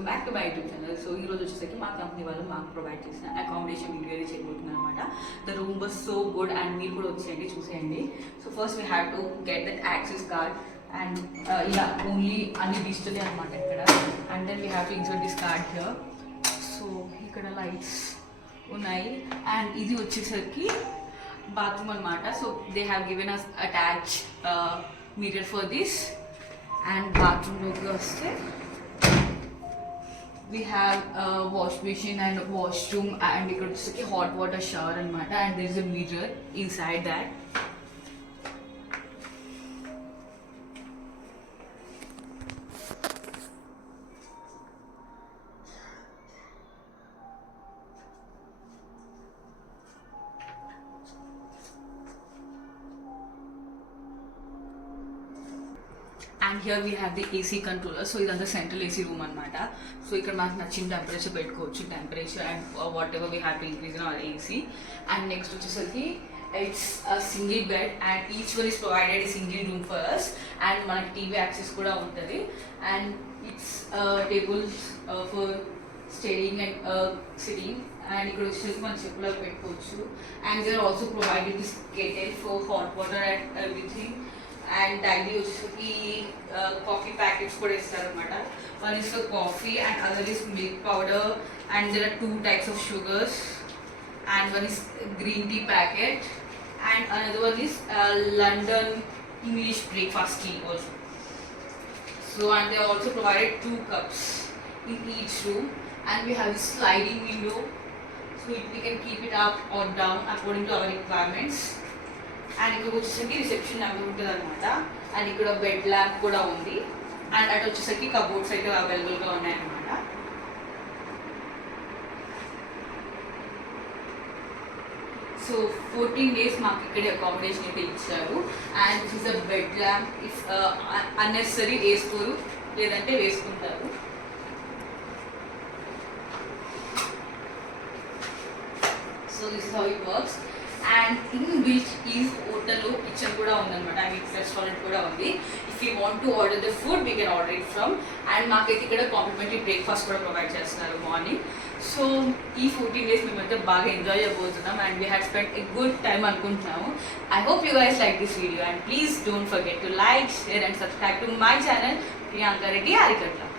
Welcome back to my YouTube channel. So ఈ రోజు వచ్చేసరికి మా కంపెనీ వాళ్ళు మాకు ప్రొవైడ్ చేసిన అకామిడేషన్ వీడియో అయితే చేయబోతున్నారు అనమాట. The room was so good and మీరు కూడా వచ్చేయండి చూసేయండి. So first we have to get that access card and ఇలా ఓన్లీ అన్ని డిజిటలే అనమాట ఇక్కడ. And then we have to insert this card here. So ఇక్కడ లైట్స్ ఉన్నాయి అండ్ ఇది వచ్చేసరికి బాత్రూమ్ అనమాట. So they have given us attach mirror for this. And బాత్రూమ్లోకి వస్తే we have a wash machine and washroom and ikkada vachesaki hot water shower anamata and there is a mirror inside that. And here we have the AC controller. So this is the central AC room anamata. So ikkada manaku nachina temperature pettukochu, temperature and whatever we have to increase in our AC. And next vachesaki it's a single bed and each one is provided a single room for us and manaku TV access kuda untadi and it's table for studying and sitting. And ikkada vachesaki man cheppula pettukochu and they are also provided this kettle for hot water and everything. And daily వచ్చేసరికి coffee packets కూడా ఇస్తారనమాట. One is for coffee and other is milk powder and there are 2 types of sugars and one is green tea packet and another one is London English breakfast tea also. So and they are also provided 2 cups in each room and we have a sliding window so we can keep it up or down according to our requirements. And ఇక్కడ వచ్చేసరికి reception number ఉంటుంది అనమాట. అండ్ ఇక్కడ bed lamp కూడా ఉంది అండ్ అటు వచ్చేసరికి కబోర్డ్స్ అయితే అవైలబుల్గా ఉన్నాయన్నమాట. సో 14 days మాకు ఇక్కడ అకామిడేషన్ అయితే ఇచ్చారు. And this is a bed lamp. If unnecessary వేసుకోరు లేదంటే వేసుకుంటారు. So this is how it works. And in which ఈ హోటల్లో కిచెన్ కూడా ఉందన్నమాట. ఐ మీన్ రెస్టారెంట్ కూడా ఉంది. If you want to order the food we can order it from. And మాకైతే ఇక్కడ కాంప్లిమెంటరీ బ్రేక్ఫాస్ట్ కూడా ప్రొవైడ్ చేస్తున్నారు మార్నింగ్. సో ఈ 14 days మేమైతే బాగా ఎంజాయ్ చేయబోతున్నాం and we had spend a good time అనుకుంటున్నాము. I hope you guys like this video and please don't forget to like, share and subscribe to my channel Priyanka Reddy ఆరికట్ల.